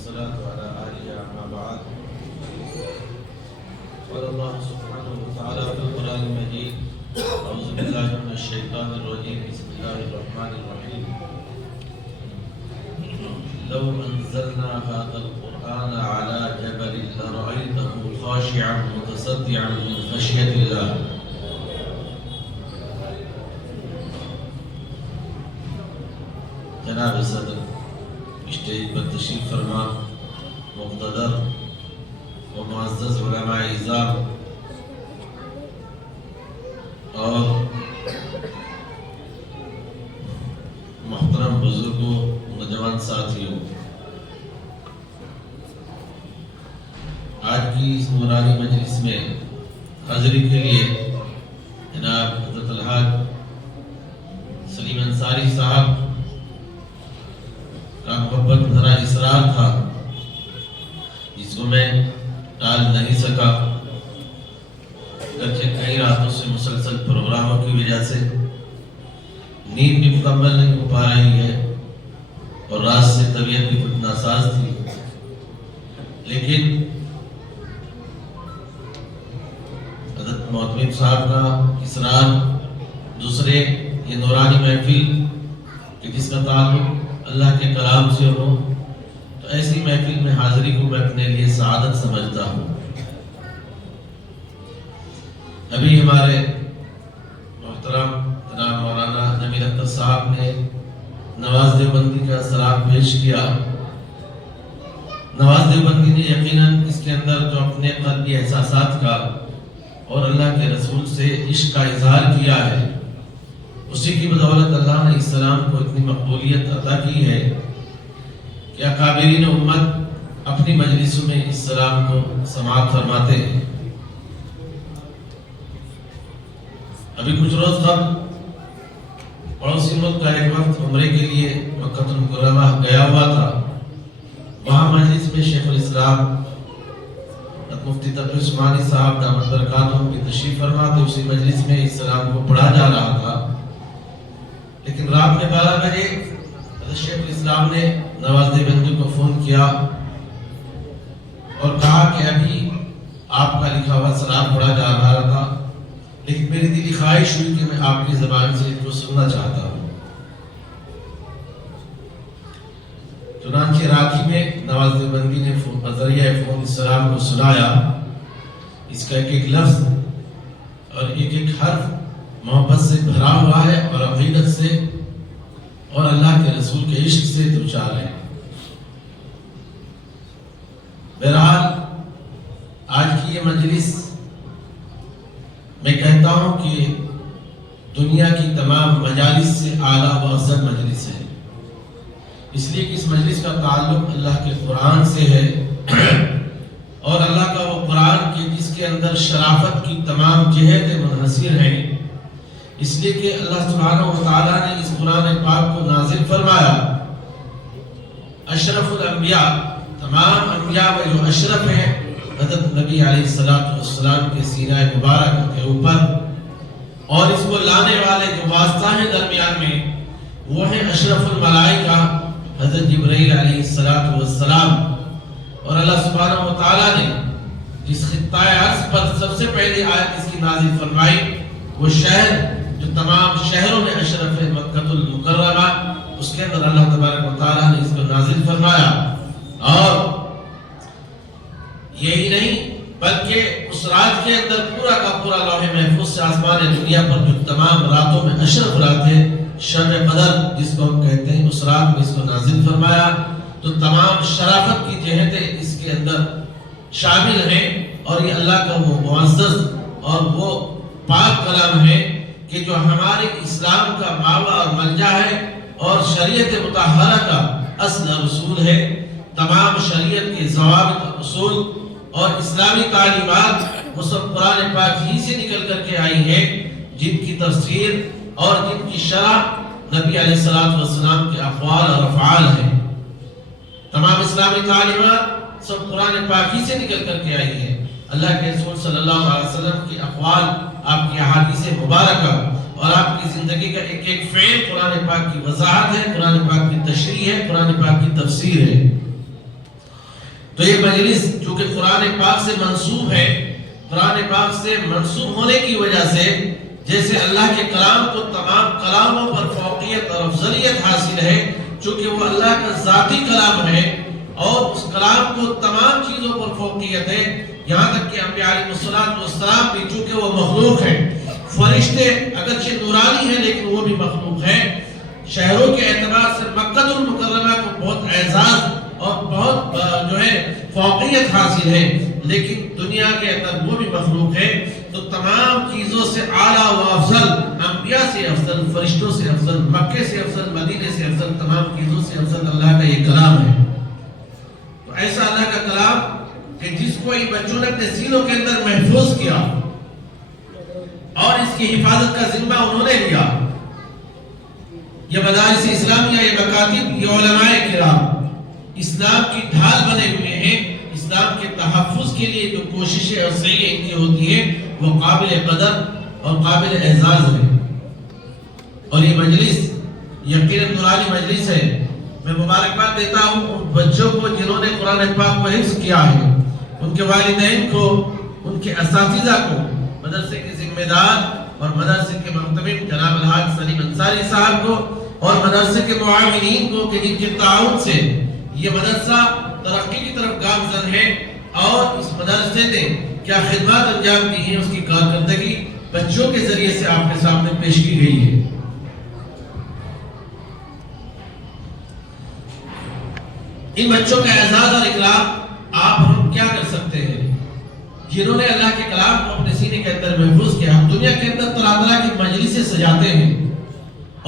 والصلاة على آله أما بعد. قال الله سبحانه وتعالى في القرآن المجيد: أعوذ بالله من الشيطان الرجيم، بسم الله الرحمن الرحيم. لو أنزلنا هذا القرآن على جبل لرأيته خاشعا متصدعا من خشية الله. جناب صدر اسٹیج پر تشریف فرما، مقتدر و معزز علماء اعزام اور محترم بزرگوں، نوجوان ساتھیوں، آج کی اس نورانی مجلس میں حاضری کے لیے جناب حضرت الحاج سلیم انصاری صاحب کا محبت بھرا اصرار تھا، جس کو میں ٹال نہیں سکا، اگرچہ کئی راتوں سے مسلسل پروگراموں کی وجہ سے نیند بھی مکمل نہیں ہو پا رہی ہے اور رات سے طبیعت بھی کچھ ناساز تھی، لیکن حضرت محتمم صاحب کا اصرار، دوسرے یہ نورانی محفل کہ جس کا تعلق اللہ کے کلام سے ہو، تو ایسی محفل میں حاضری کو میں اپنے لیے سعادت سمجھتا ہوں۔ ابھی ہمارے محترم جناب مولانا نمیر اختر صاحب نے نواز دیوبندی کا سلام پیش کیا۔ نواز دیوبندی نے یقیناً اس کے اندر جو اپنے قلبی احساسات کا اور اللہ کے رسول سے عشق کا اظہار کیا ہے، اسی کی بدولت اللہ نے اسلام کو اتنی مقبولیت عطا کی ہے کہ اکابرین امت اپنی مجلسوں میں اس سلام کو سماعت فرماتے ہیں۔ ابھی کچھ روز قبل پڑوسی ملک کا ایک وقت عمرے کے لیے مکہ المکرمہ گیا ہوا تھا، وہاں مجلس میں شیخ الاسلام مفتی تقی عثمانی صاحب دامت برکاتہم کی تشریف فرما تھے۔ اسی مجلس میں اس سلام کو پڑھا جا رہا تھا، لیکن رات میں 12 بجے حضرت شیخ الاسلام نے نواز دیوبندی کو فون کیا اور کہا کہ ابھی آپ کا لکھا ہوا سلام پڑھا جا رہا تھا، لیکن میری دلی خواہش ہوئی کہ میں آپ کی زبان سے اس کو سننا چاہتا ہوں۔ چنانچہ راکھی میں نواز دیوبندی نے بذریعہ فون السلام کو سنایا۔ اس کا ایک ایک لفظ اور ایک ایک حرف محبت سے بھرا ہوا ہے اور عقیدت سے اور اللہ کے رسول کے عشق سے دوچار ہے۔ بہرحال آج کی یہ مجلس میں کہتا ہوں کہ دنیا کی تمام مجالس سے اعلیٰ و افضل مجلس ہے، اس لیے کہ اس مجلس کا تعلق اللہ کے قرآن سے ہے، اور اللہ کا وہ قرآن کہ جس کے اندر شرافت کی تمام جہتیں منحصر ہیں، اس لیے کہ اللہ سبحانہ و تعالیٰ نے اس قرآن پاک کو نازل فرمایا۔ اشرف الانبیاء، تمام انبیاء میں جو اشرف ہیں، حضرت نبی علیہ السلام کے سینہ مبارک کے اوپر، اور اس کو لانے والے جو واسطہ ہیں درمیان میں، وہ ہیں اشرف الملائکہ حضرت جبرائیل علیہ السلام۔ اور اللہ سبحانہ و تعالیٰ نے جس خطہ عرض پر سب سے پہلی آیت اس کی نازل فرمائی، وہ شہر جو تمام شہروں میں اشرف ہے، مکہ المکرمہ، اس کے اندر اللہ تبارک و تعالیٰ نے اس کو نازل فرمایا۔ اور یہی نہیں بلکہ اس رات کے اندر پورا کا پورا لوح محفوظ سے آسمان دنیا پر جو تمام راتوں میں اشرف رات ہے، شب قدر جس کو ہم کہتے ہیں، اس رات میں اس کو نازل فرمایا۔ تو تمام شرافت کی جہتیں اس کے اندر شامل ہیں، اور یہ اللہ کا وہ معزز اور وہ پاک کلام ہے کہ جو ہمارے اسلام کا ماوا اور منجا ہے اور شریعت مطہرہ کا اصل رسول ہے۔ تمام شریعت کے ضوابط اور اصول اور اسلامی تعلیمات وہ سب قرآن پاک ہی سے نکل کر کے آئی ہیں، جن کی تفسیر اور جن کی شرح نبی علیہ السلام کے اقوال اور افعال ہیں۔ تمام اسلامی تعلیمات سب قرآن پاک ہی سے نکل کر کے آئی ہیں۔ اللہ کے رسول صلی اللہ علیہ وسلم کی اقوال، آپ کی احادیث مبارکہ اور آپ کی زندگی کا ایک ایک فعل قرآن پاک کی وضاحت ہے، قرآن پاک کی تشریح ہے، قرآن پاک کی تفسیر ہے۔ تو یہ مجلس چونکہ قرآن پاک سے منسوب ہے، قرآن پاک سے منسوب ہونے کی وجہ سے جیسے اللہ کے کلام کو تمام کلاموں پر فوقیت اور افضلیت حاصل ہے، چونکہ وہ اللہ کا ذاتی کلام ہے اور اس کلام کو تمام چیزوں پر فوقیت ہے، یہاں تک کہ انبیاء علیہ السلام بھی چونکہ وہ مخلوق ہے، فرشتے اگرچہ نورانی ہیں لیکن وہ بھی مخلوق ہیں، شہروں کے اعتبار سے مکہ المکرمہ کو بہت اعزاز اور بہت فوقیت حاصل ہے، لیکن دنیا کے اندر وہ بھی مخلوق ہے، تو تمام چیزوں سے اعلیٰ و افضل، انبیاء سے افضل، فرشتوں سے افضل، مکے سے افضل، مدینے سے افضل، تمام چیزوں سے افضل اللہ کا یہ کلام ہے۔ تو ایسا اللہ کا کلام کہ جس کو ان بچوں نے اپنے سینوں کے اندر محفوظ کیا اور اس کی حفاظت کا ذمہ انہوں نے لیا، یہ مدارس اسلامیہ، یہ مکاتب، یہ علماء کرام اسلام کی ڈھال بنے ہوئے ہیں، اسلام کے تحفظ کے لیے جو کوششیں اور سعییں ان کی ہوتی ہیں وہ قابل قدر اور قابل اعزاز ہے۔ اور یہ مجلس یقیناً نورانی مجلس ہے، میں مبارکباد دیتا ہوں ان بچوں کو جنہوں نے قرآن پاک کو حفظ کیا ہے، ان کے والدین کو، ان کے اساتذہ کو، مدرسے کے ذمہ دار اور مدرسے کے محتمم جناب الحاج سلیم انصاری صاحب کو اور مدرسے کے معاونین کو کہ جن کے تعاون سے یہ مدرسہ ترقی کی طرف گامزن ہے، اور اس مدرسے نے کیا خدمات انجام دی ہیں اس کی کارکردگی بچوں کے ذریعے سے آپ کے سامنے پیش کی گئی ہے۔ ان بچوں کا اعزاز اور اکرام آپ ہم کیا کر سکتے ہیں؟ جنہوں نے اللہ کے کلام کو اپنے سینے کے اندر محفوظ کیا، ہم دنیا کے اندر طرح طرح کی مجلسیں سجاتے ہیں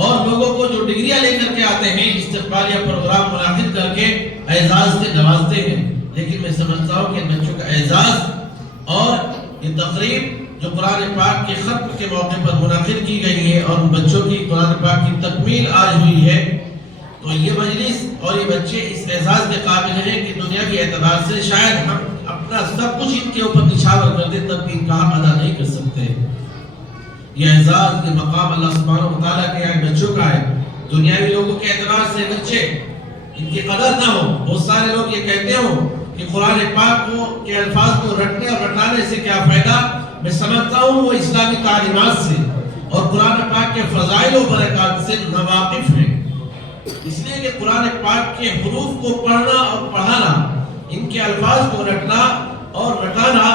اور لوگوں کو جو ڈگریاں لے کر کے آتے ہیں استقبالیہ پروگرام منعقد کر کے اعزاز سے نوازتے ہیں، لیکن میں سمجھتا ہوں کہ ان بچوں کا اعزاز اور یہ تقریب جو قرآن پاک کے ختم کے موقع پر منعقد کی گئی ہے اور ان بچوں کی قرآن پاک کی تکمیل آج ہوئی ہے، تو یہ مجلس اور یہ بچے اس اعزاز کے قابل ہیں کہ دنیاوی اعتبار سے شاید ہم اپنا سب کچھ ان کے اوپر نچھاور کر دیں تب بھی ان کا حق ادا نہیں کر سکتے۔ یہ اعزاز، یہ مقام اللہ سبحانہ و تعالیٰ کے یہاں بچوں کا ہے۔ دنیاوی لوگوں کے اعتبار سے اگرچہ ان کی قدر نہ ہو، بہت سارے لوگ یہ کہتے ہوں کہ قرآن پاک کے الفاظ کو رٹنے اور رٹانے سے کیا فائدہ، میں سمجھتا ہوں وہ اسلامی تعلیمات سے اور قرآن پاک کے فضائل و برکات سے ناواقف ہیں، اس لیے کہ قرآن پاک کے حروف کو پڑھنا اور پڑھانا، ان کے الفاظ کو رٹنا اور رٹانا،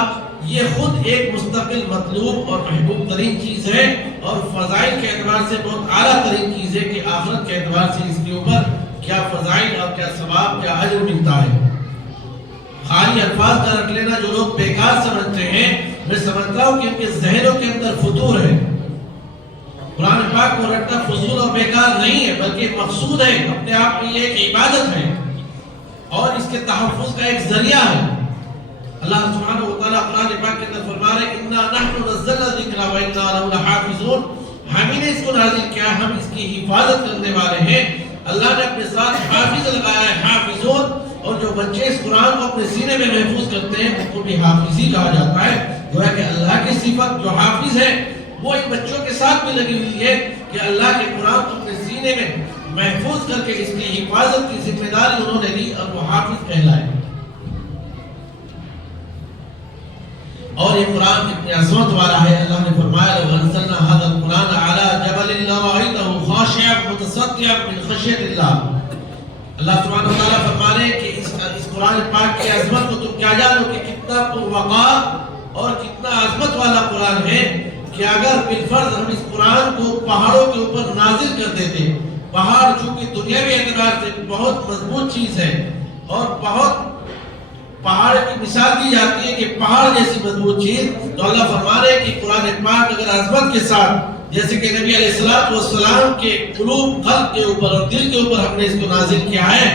یہ خود ایک مستقل مطلوب اور محبوب ترین چیز ہے اور فضائل کے اعتبار سے بہت اعلیٰ ترین چیز ہے کہ آخرت کے اعتبار سے اس کے اوپر کیا فضائل اور کیا ثواب، کیا اجر ملتا ہے۔ خالی الفاظ کا رکھ لینا جو لوگ بیکار سمجھتے ہیں، میں سمجھتا ہوں کہ ان کے ذہنوں کے اندر فطور ہے۔ قرآن پاک کو رٹنا فضول اور بیکار نہیں ہے بلکہ مقصود ہے، اپنے آپ میں یہ ایک عبادت ہے اور اس کے تحفظ کا ایک ذریعہ ہے۔ اللہ سبحانہ و تعالیٰ قرآن پاک کے اندر فرما رہے ہیں اِنَّا نَحْنُ نَزَّلْنَا الذِّكْرَ وَإِنَّا لَهُ لَحَافِظُونَ، ہم ہی نے اس کو نازل کیا، ہم اس کی حفاظت کرنے والے ہیں۔ اللہ نے اپنے ساتھ حافظ لگایا ہے، حافظون، اور جو بچے اس قرآن کو اپنے سینے میں محفوظ کرتے ہیں ان کو بھی حافظی کہا جاتا ہے۔ گویا کہ اللہ کی صفت جو حافظ ہے وہ ان بچوں کے ساتھ بھی لگی ہوئی ہے کہ اللہ کے قرآن کو اپنے سینے میں محفوظ کر کے اس کی حفاظت کی ذمہ داری انہوں نے لی اور وہ حافظ کہلائے۔ اور یہ قرآن اتنی عظمت والا ہے، اللہ نے فرمایا لو انزلنا هذا القرآن على جبل لرأيته خاشعا متصدعا من خشية الله۔ اللہ سبحانہ وتعالیٰ فرما رہے ہیں کہ اس قرآن پاک کی عظمت کو تم کیا جانو کہ کتنا پروقار اور کتنا عظمت والا قرآن ہے کہ اگر بالفرض ہم اس قرآن کو پہاڑوں کے اوپر نازل کر دیتے، پہاڑ چونکہ دنیاوی اعتبار سے بہت مضبوط چیز ہے اور بہت پہاڑ کی مثال دی جاتی ہے کہ پہاڑ جیسی مضبوط چیز، تو اللہ فرما رہے ہیں کہ قرآن پاک اگر عظمت کے ساتھ جیسے کہ نبی علیہ السلام کے قلوب، قلب کے اوپر اور دل کے اوپر ہم نے اس کو نازل کیا ہے،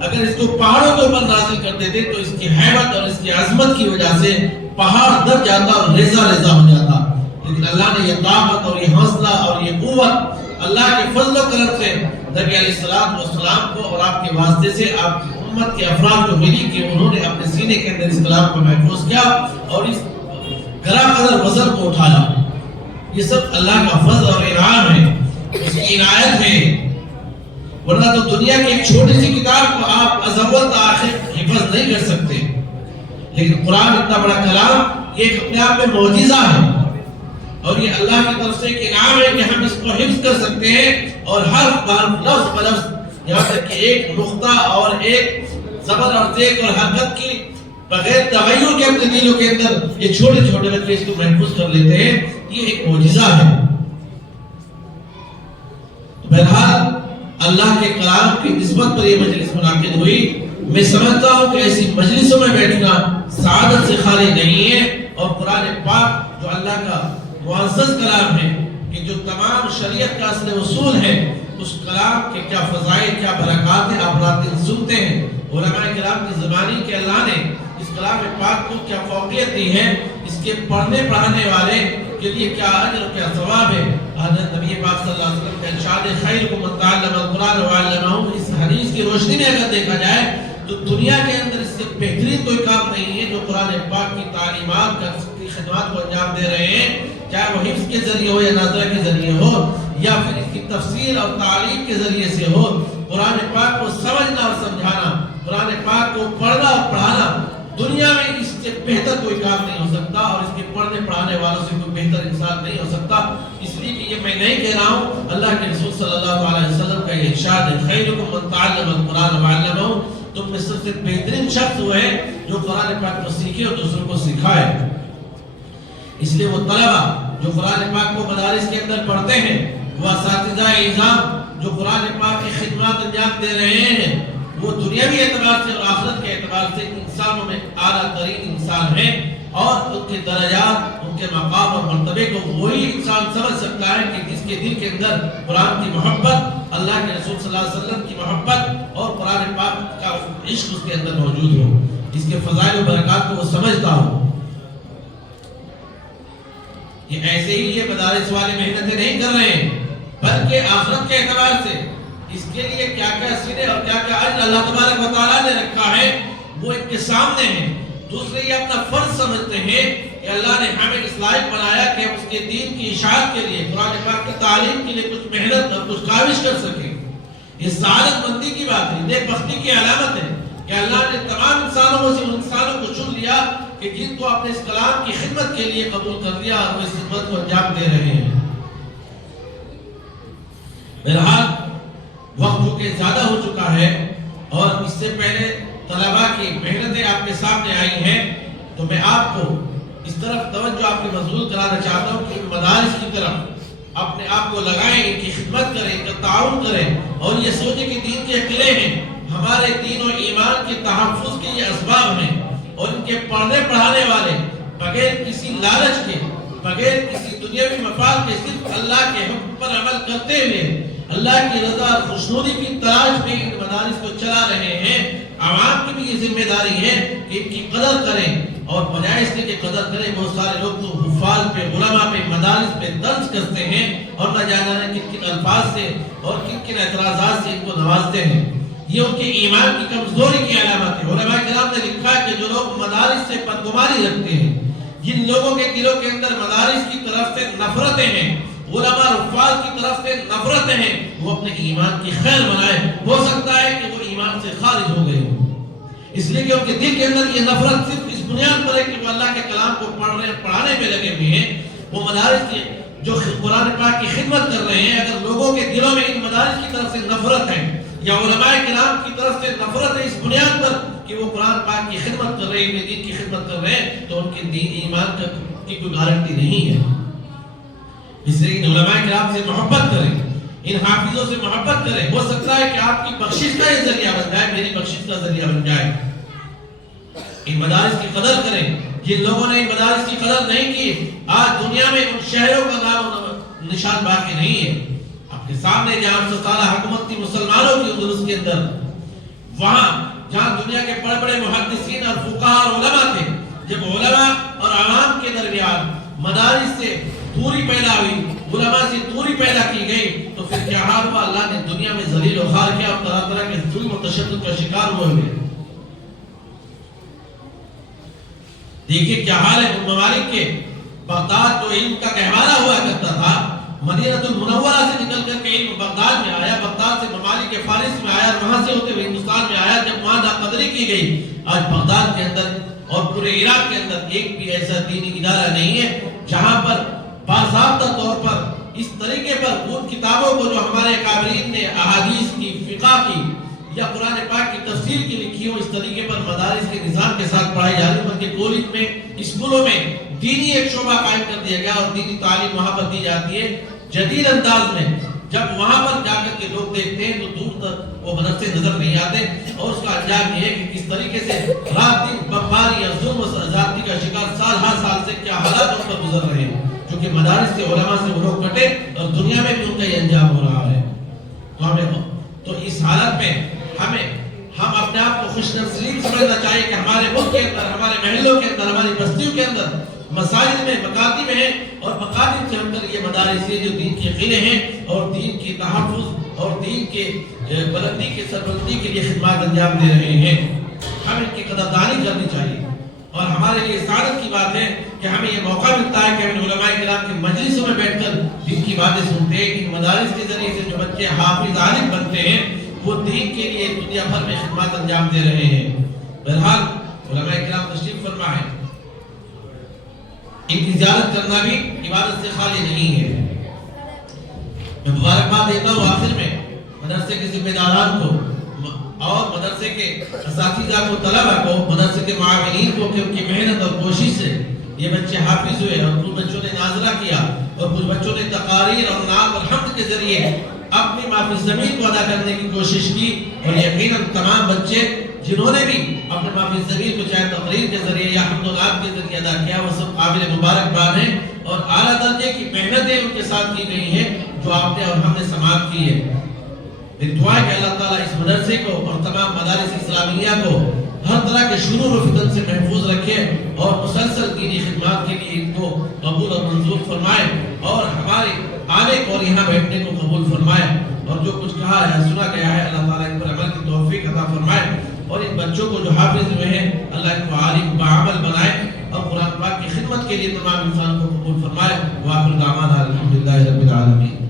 اگر اس کو پہاڑوں کے اوپر نازل کر دیتے تو اس کی حیبت اور اس کی عظمت کی وجہ سے پہاڑ دب جاتا اور ریزہ ریزہ ہو جاتا، لیکن اللہ نے یہ طاقت اور یہ حوصلہ اور یہ قوت اللہ کے فضل و کرم سے نبی علیہ السلام کو اور آپ کے واسطے سے آپ کی امت کے افراد کو ملی کہ انہوں نے اپنے سینے کے اندر اس کلام کو محفوظ کیا اور اس گرا قدر وزن کو اٹھایا۔ یہ سب اللہ کا فضل اور انعام ہے، اس کی عنایت ہے، ورنہ تو دنیا کی ایک چھوٹی سی کتاب کو آپ از اول تا آخر حفظ حفظ نہیں کر سکتے، لیکن قرآن اتنا بڑا کلام یہ ایک اپنے آپ میں معجزہ ہے، اور یہ اللہ کی طرف سے ایک انعام ہے کہ ہم اس کو حفظ کر سکتے ہیں، اور حرف لفظ بلفظ یہاں تک کہ ایک نقطہ اور ایک زبر اور زیر اور حرکت کی بغیر تغیر کے اپنے دلوں کے اندر یہ چھوٹے چھوٹے بچے اس کو محفوظ کر لیتے ہیں، یہ ایک معجزہ ہے۔ بہرحال اللہ کے کلام کی نسبت پر یہ مجلس منعقد ہوئی۔ میں سمجھتا ہوں کہ ایسی مجلسوں میں بیٹھنا سعادت سے خالی نہیں ہے، اور قرآن پاک جو اللہ کا معزز کلام ہے، کہ جو تمام شریعت کا اصل اصول ہے، اس کلام کے کیا فضائل کیا برکات ہیں آپ رات دن سنتے ہیں۔ علماء کرام کی زبانی کے اللہ نے اس کلام پاک کو کیا فوقیت دی ہے، اس کے پڑھنے پڑھانے والے کے لیے کیا اجر اور کیا ثواب ہے۔ حضرت نبی پاک صلی اللہ علیہ وسلم کا ارشاد ہے خیرکم من تعلم القرآن وعلمہ، اس حدیث کی روشنی میں اگر دیکھا جائے تو دنیا کے اندر اس سے بہترین کوئی کام نہیں ہے جو قرآن پاک کی تعلیمات کی خدمات کو انجام دے رہے ہیں، چاہے وہ حفظ کے ذریعے ہو یا ناظرہ کے ذریعے ہو یا پھر اس کی تفسیر اور تعلیم کے ذریعے سے ہو۔ قرآن پاک کو سمجھنا اور سمجھانا، قرآن پاک کو پڑھنا اور پڑھانا، دنیا میں اس سے بہتر کوئی کام نہیں ہو سکتا، اور اس کے پڑھنے پڑھانے والوں سے کوئی بہتر انسان نہیں ہو سکتا۔ اس لیے کہ یہ میں نہیں کہہ رہا ہوں، اللہ کے رسول صلی اللہ علیہ وسلم کا یہ ارشاد ہے خیرکم من تعلم القرآن وعلمہ، تم میں سب سے بہترین شخص وہ ہے جو قرآن پاک کو سیکھے اور دوسروں کو سکھائے۔ اس لیے وہ طلبہ جو قرآن پاک کو مدارس کے اندر پڑھتے ہیں، وہ اساتذہ اعزام جو قرآن پاک کی خدمات انجام دے رہے ہیں، وہ دنیاوی اعتبار سے اور آخرت کے اعتبار سے انسانوں میں اعلیٰ ترین انسان ہیں، اور ان کے درجات، ان کے مقام اور مرتبے کو وہی انسان سمجھ سکتا ہے کہ جس کے دل کے اندر قرآن کی محبت، اللہ کے رسول صلی اللہ علیہ وسلم کی محبت اور قرآن پاک کا عشق اس کے اندر موجود ہو، اس کے فضائل و برکات کو وہ سمجھتا ہو۔ یہ ایسے ہی یہ مدارس والے محنتیں نہیں کر رہے ہیں، بلکہ آخرت کے اعتبار سے اس کے لیے کیا کیا سنے اور کیا کیا اجر اللہ تبارک و تعالیٰ نے رکھا ہے وہ ان کے سامنے ہے۔ دوسرے یہ اپنا فرض سمجھتے ہیں کہ اللہ نے ہمیں اس لائق بنایا کہ ہم اس کے دین کی اشاعت کے لیے، قرآن پاک کی تعلیم کے لیے کچھ محنت اور کچھ کاوش کر سکیں۔ یہ سعادت مندی کی بات ہے، نیک بختی کی علامت ہے کہ اللہ نے تمام انسانوں میں سے ان انسانوں کو چن لیا کہ جن کو اپنے اس کلام کی خدمت کے لیے قبول کر لیا اور وہ اس خدمت کو انجام دے رہے ہیں۔ بہرحال وقت چونکہ زیادہ ہو چکا ہے اور اس سے پہلے طلباء کی محنتیں آپ کے سامنے آئی ہیں، تو میں آپ کو اس طرف توجہ آپ کی مبذول کرانا چاہتا ہوں کہ مدارس کی طرف اپنے آپ کو لگائیں، ان کی خدمت کریں، ان کا تعاون کریں، اور یہ سوچیں کہ دین کے قلعے ہیں، ہمارے دین و ایمان کے تحفظ کے یہ اسباب ہیں، اور ان کے پڑھنے پڑھانے والے بغیر کسی لالچ کے، بغیر کسی دنیاوی مفاد کے، صرف اللہ کے حکم پر عمل کرتے ہوئے اللہ کی رضا اور خوشنودی کی تلاش میں ان مدارس کو چلا رہے ہیں۔ عوام کی بھی یہ ذمہ داری ہے کہ ان کی قدر کریں، اور بجائے اس کی قدر کریں بہت سارے لوگ تو حفاظ پہ، علماء پہ، مدارس پہ طنز کرتے ہیں، اور نہ جانے کن کن الفاظ سے اور کن کن اعتراضات سے ان کو نوازتے ہیں۔ یہ ان کے ایمان کی کمزوری کی علامت ہے۔ علماء کرام نے لکھا ہے کہ جو لوگ مدارس سے بدگمانی رکھتے ہیں، جن لوگوں کے دلوں کے اندر مدارس کی طرف سے نفرتیں ہیں، علماء اور حفاظ کی طرف سے نفرتیں ہیں، وہ اپنے ایمان کی خیر منائے، ہو سکتا ہے کہ وہ ایمان سے خارج ہو گئے ہوں۔ اس لیے کہ ان کے دل کے اندر یہ نفرت صرف اس بنیاد پر ہے کہ وہ اللہ کے کلام کو پڑھ رہے ہیں، پڑھانے میں لگے ہوئے ہیں۔ وہ مدارس کی جو قرآن پاک کی خدمت کر رہے ہیں، اگر لوگوں کے دلوں میں ان مدارس کی طرف سے نفرت ہے یا علماء کرام کی طرف سے نفرت ہے اس بنیاد پر کہ وہ قرآن پاک کی خدمت کر رہے ہیں، دین کی خدمت کر رہے ہیں، تو ان کے دین ایمان کی کوئی گارنٹی نہیں ہے۔ اس لیے ان علماء کرام سے محبت کریں، ان حافظوں سے محبت کریں، ہو سکتا ہے کہ آپ کی بخشش کا یہ ذریعہ بن جائے، میری بخشش کا ذریعہ بن جائے۔ ان مدارس کی قدر کریں، جن لوگوں نے ان مدارس کی قدر نہیں کی، آج دنیا میں ان شہروں کا نام و نشان باقی نہیں ہے۔ آپ کے سامنے جہاں 100 سالہ حکومت تھی مسلمانوں کی اندلس کے اندر، وہاں جہاں دنیا کے بڑے بڑے محدثین اور فقہاء اور علماء تھے، جب علماء اور عوام کے درمیان مدارس سے دوری پیدا ہوئی، علماء سے دوری پیدا کی گئی، تو پھر کیا حال ہوا؟ اللہ نے دنیا میں ذلیل و خوار کیا اور طرح طرح کے ظلم و تشدد کا شکار ہوئے۔ دیکھیے کیا حال ہے ان ممالک کے۔ بغداد جو علم کا گہوارہ ہوا کرتا تھا، مدینہ المنورہ سے نکل کر کے علم بغداد میں آیا، بغداد سے ممالک فارس میں آیا، اور وہاں سے ہوتے ہوئے ہندوستان میں آیا. جب وہاں ناقدری کی گئی، آج بغداد کے اندر اور پورے عراق کے اندر ایک بھی ایسا دینی ادارہ نہیں ہے جہاں پر باضابطہ طور پر اس طریقے پر ان کتابوں کو جو ہمارے اکابرین نے احادیث کی، فقہ کی یا قرآن پاک کی تفسیر کی لکھی ہو، اس طریقے پر مدارس کے نظام کے ساتھ پڑھائی جا رہی ہے، بلکہ کالج میں، اسکولوں میں دینی ایک شعبہ قائم کر دیا گیا اور دینی تعلیم وہاں پر دی جاتی ہے جدید انداز میں. جب وہاں پر جا کر کے لوگ دیکھتے ہیں تو دور تک وہ مدرسے نظر نہیں آتے، اور اس کا انجام یہ ہے کہ کس طریقے سے رات دن بمباری یا ظلم و زیادتی کا شکار سال ہر سال سے کیا حالات ان پر گزر رہے ہیں، کیونکہ مدارس سے علماء سے وہ لوگ کٹے اور دنیا میں بھی ان کا یہ انجام ہو رہا ہے. تو اس حالت میں ہم اپنے آپ کو خوش نصیب سمجھنا چاہیے کہ ہمارے ملک کے اندر، ہمارے محلوں کے اندر، ہماری بستیوں کے اندر مساجد میں، مکاتب ہیں، اور مکاتب کے اندر یہ مدارس ہیں جو دین کے قلعے ہیں اور دین کی تحفظ اور دین کے بلندی کے سربلندی کے لیے خدمات انجام دے رہے ہیں. ہم ان کی قدردانی کرنی چاہیے، اور ہمارے لیے سعادت کی بات ہے کہ ہمیں یہ موقع ملتا ہے کہ ہم علماء کرام کی مجلسوں میں بیٹھ کر دین کی باتیں سنتے ہیں. کہ مدارس کے ذریعے سے جو بچے حافظ عالم بنتے ہیں وہ دین کے لیے دنیا بھر میں خدمات انجام دے رہے ہیں. بہرحال علماء کرام تشریف فرما ہے، ان کی زیارت کرنا بھی عبادت سے خالی نہیں ہے. میں مبارکباد دیتا ہوں آخر میں مدرسے کے ذمہ داران کو اور مدرسے کے اساتذہ کو، طلبہ کو، مدرسے کے معاونین کو کہ ان کی محنت اور کوشش سے یہ بچے حافظ ہوئے، اور کچھ بچوں نے ناظرہ کیا اور کچھ بچوں نے تقاریر اور نعت اور حمد کے ذریعے اپنی ما فی الزمین کو ادا کرنے کی کوشش کی. اور یقیناً تمام بچے جنہوں نے بھی اپنے ما فی الزمین کو چاہے تقریر کے ذریعے یا حمد و نعت کے ذریعے ادا کیا، وہ سب قابل مبارکباد ہیں، اور اعلیٰ درجے کی محنتیں ان کے ساتھ کی گئی ہیں جو آپ نے اور ہم نے سماعت کی ہے. ایک دعا ہے کہ اللہ تعالیٰ اس مدرسے کو اور تمام مدارس اسلامیہ کو ہر طرح کے شرور و فتن سے محفوظ رکھے اور مسلسل دینی خدمات کے لیے ان کو قبول اور منظور فرمائے، اور ہمارے آنے کو اور یہاں بیٹھنے کو قبول فرمائے، اور جو کچھ کہا ہے سنا گیا ہے اللہ تعالیٰ ان پر عمل کی توفیق عطا فرمائے، اور ان بچوں کو جو حافظ ہوئے ہیں اللہ ان کو عالم بعمل بنائے، اور قرآن پاک کی خدمت کے لیے تمام انسان کو قبول فرمائے. وآخر دعوانا الحمدللہ رب العالمین.